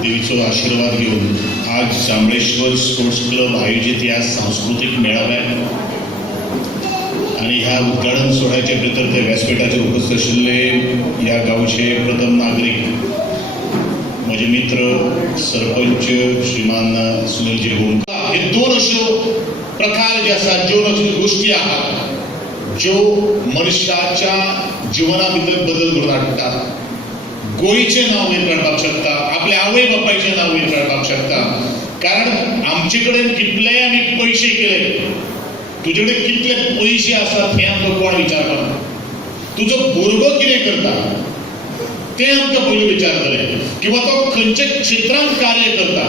देवीचो आशीर्वाद घेऊन आज जांभळेश्वर स्पोर्ट्स क्लब आयोजित या सांस्कृतिक मेळाव्यात आणि ह्या उद्घाटन सोहळ्याचे प्रतर ते व्यासपीठाचे उपस्थित आशिल्ले या गावचे प्रथम नागरिक माझे मित्र सरपंच श्रीमान सुनीलजी गोंका हे दोन अशो प्रकार जे आसात ज्यो अश्यो गोष्टी आहात ज्यो मनशाच्या जिवना भितर बदल घडोवन हाडटात. गोंयचें नांव वयर काडपाक शकता, आपल्या आवय बापायचें नांव वयर काडपाक शकता. कारण आमचे कडेन कितलेय आमी पयशे केले, तुजे कडेन कितले पयशे आसात हें आमकां कोण विचारपाना. तुजो भुरगो कितें करता तें आमकां पयलीं विचारतले, किंवा तो खंयच्या क्षेत्रांत कार्य करता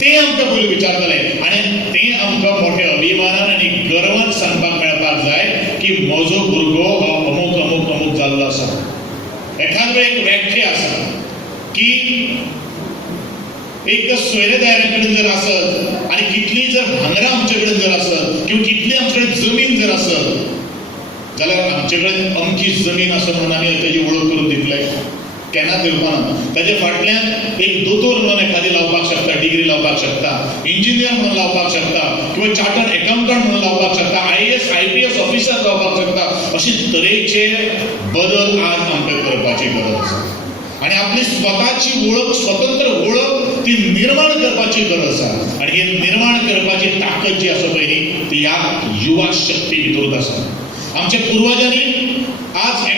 तें आमकां पयलीं विचारतले. आनी तें आमकां मोठ्या अभिमानान आनी गर्वान सांगपाक मेळपाक जाय की म्हजो भुरगो हो अमूक अमूक अमूक जाल्लो आसा. एखाद वेळ एक व्याख्या आसा की एक सोयरेदारा कडेन जर आसत आनी कितलीं जर भांगरां आमचे कडेन जर आसत किंवा कितली आमचे कडेन जमीन जर आसत जाल्यार आमचे कडेन अमकी जमीन आसा म्हणून आमी तेजी वळख करून दितले केन्ना दिवपाना. ताचे फाटल्यान एक दोतोर म्हणून एखादी लावपाक शकता, डिग्री लावपाक शकता, इंजिनियर म्हणून लावपाक शकता, किंवा चार्टर्ड अकाउंटंट म्हणून लावपाक शकता, IAS IPS ऑफिसर लावपाक शकता. अशे तरेचे बदल आज आमकां करपाची गरज आसा. आणि आपली स्वताची ओळख, स्वतंत्र ओळख ती निर्माण करपाची गरज आसा. आणि हे निर्माण करपाची ताकद जी आसा पळय ती या युवा शक्ती भितरूच आसा. आमच्या पूर्वजांनी आज